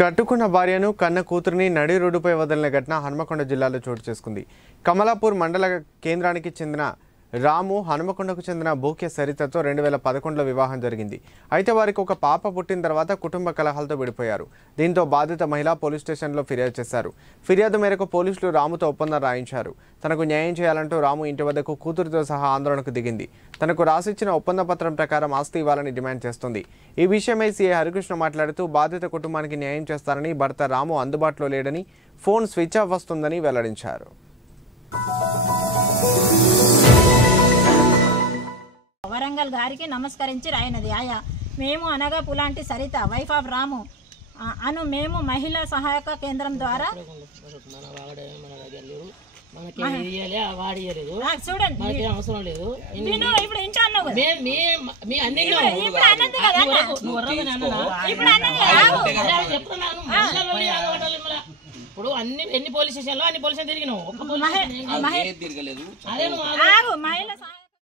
కట్టుకున్న భార్యను కన్న కూతురిని నడి రోడ్డుపై వదిలిన ఘటన హనుమకొండ జిల్లాలో చోటు చేసుకుంది. కమలాపూర్ మండల కేంద్రానికి చెందిన రాము హనుమకొండకు చెందిన బూక్య సరితతో 2011లో వివాహం జరిగింది. అయితే వారికి ఒక పాప పుట్టిన తర్వాత కుటుంబ కలహాలతో విడిపోయారు. దీంతో బాధిత మహిళ పోలీస్ స్టేషన్లో ఫిర్యాదు చేశారు. ఫిర్యాదు మేరకు పోలీసులు రాముతో ఒప్పందం రాయించారు. తనకు న్యాయం చేయాలంటూ రాము ఇంటి వద్దకు కూతురితో సహా ఆందోళనకు దిగింది. తనకు రాసిచ్చిన ఒప్పంద పత్రం ప్రకారం ఆస్తి ఇవ్వాలని డిమాండ్ చేస్తుంది. ఈ విషయమై సీఐ హరికృష్ణ మాట్లాడుతూ బాధిత కుటుంబానికి న్యాయం చేస్తారని, భర్త రాము అందుబాటులో లేడని, ఫోన్ స్విచ్ ఆఫ్ వస్తుందని వెల్లడించారు. వరంగల్ గారికి నమస్కరించి రాయినది ఆయా. మేము అనగా పులాంటి సరిత వైఫ్ ఆఫ్ రాము అను మేము మహిళా సహాయక కేంద్రం ద్వారా చూడండి అవసరం లేదు. ఇప్పుడు ఇంట్లో అన్నావు ఇప్పుడు ఎన్ని పోలీస్ స్టేషన్లో అన్ని పోలీస్ స్టేషన్ తిరిగినావు, ఒక్క పోలీస్ మహిళా